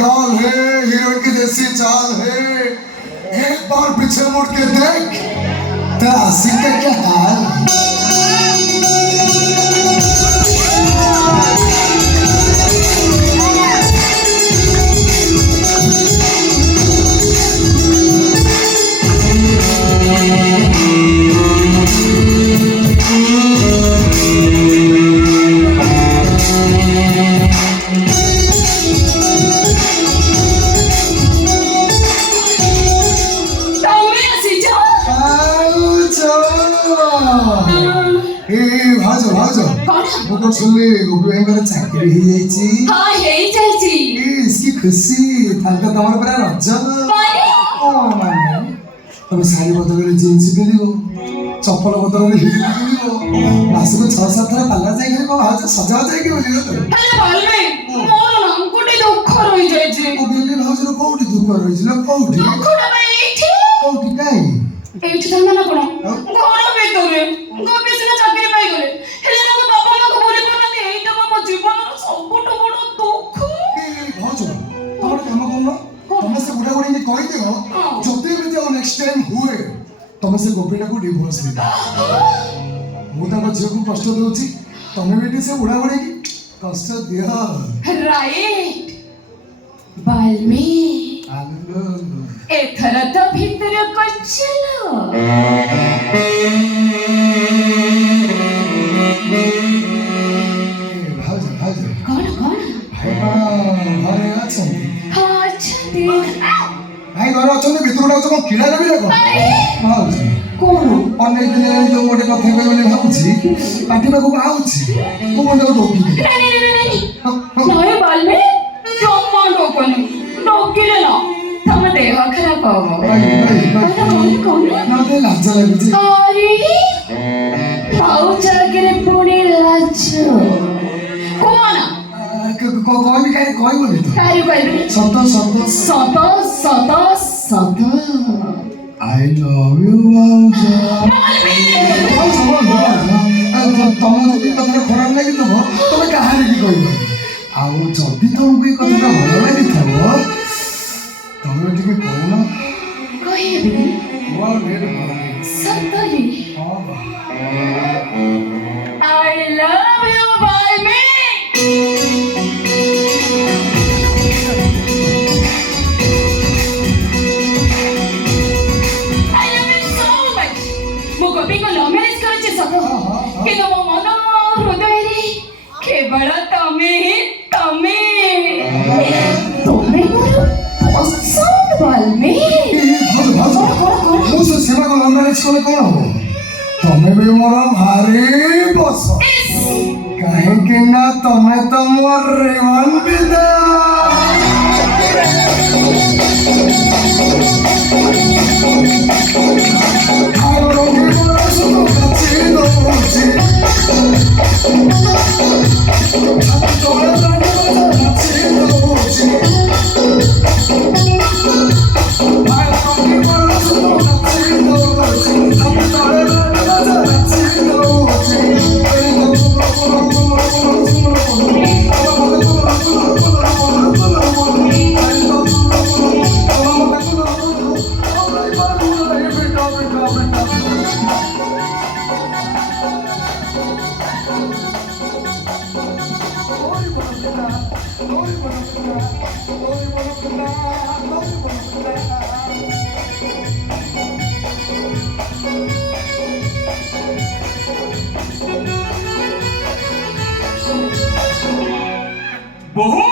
गाल है, हीरोइन की जैसी चाल है, एक बार पीछे मुड़ के देख तेरा आशिक का क्या हाल। तो सुनले गोपी भाई मेरा चाकरी ही जाईची। हां हेई जाईची। इसकी खुशी थालका तमर पूरा रजन ओ माने तमे साड़ी बदल रे जींस पिलियो चप्पल बदल रे हिल पिलियो मासको 6-7 थरा पाला जाई के आज सजा जाई के बोलियो तो हेले बोलबे मोर नाम कोटी दुख रही जाईची। ओ बेले भाउजर कोठी दुख रही जिला कोठी दुखटा भाई एठी कोठी काई एठी तंग ना कोन घर बेतरे गोपी सिना चाकरी पाई गले हेले ना बाबा ना को बोली कोन के एटा मो जीवन सबटो बड़ दुख। भाउजर तोर काम कोन तमे से बुढ़ा बुढ़ी ने कहि दियो जते भी जो नेक्स्ट टाइम हुए तमे से गोपीटा को डिवोर्स दे मु ताको झियो को कष्ट दोची तमे बेटी से बुढ़ा बुढ़ी की कष्ट दिया राइट बालमी आलो एथर तो भीतर को चलो भाउजर भाउजर कौन कौन घरे अछंती हाँ अच्छी भाई घर अछंती भितर को किड़ा ना भी देखो भाउजर कौन अनेक दिन जो मोटे कथा कहबे बोली भाबुची पाठी पाखु आउची को मोटे टोकी नहीं बाल में जम्मा डोकनी डोकिले ना तम देह खराब हो कौन ना ते लाज लागुची अरे पाउ जागरे पुणी लाज कौन कोई भी काई कोई बोली तो काई बोली सत सत सत सत सत आई लव यू भाउजर तम जदि कथा खराब लागि तो तमे कहानी की कहबो आउ जदि तुमको कथा भल लागि थबो तमे टिके कहना कहबे मोर भेट सतरी आई लव यू बाय मी କିନ୍ତୁ ମୋ ମନ ହୃଦୟରେ କେବଳ ତମେ ମୋର ପସନ୍ଦ ବାଲମୀ ମୁଁ ସେ ସେବା କଣ ମ୍ୟାରେଜ କଲେ କଣ ହବ ତମେ ବି ମୋର ଭାରି ପସନ୍ଦ କାହିଁକି ନା ତମେ ତ ମୋର ରିୱାନ ବିଦା बहू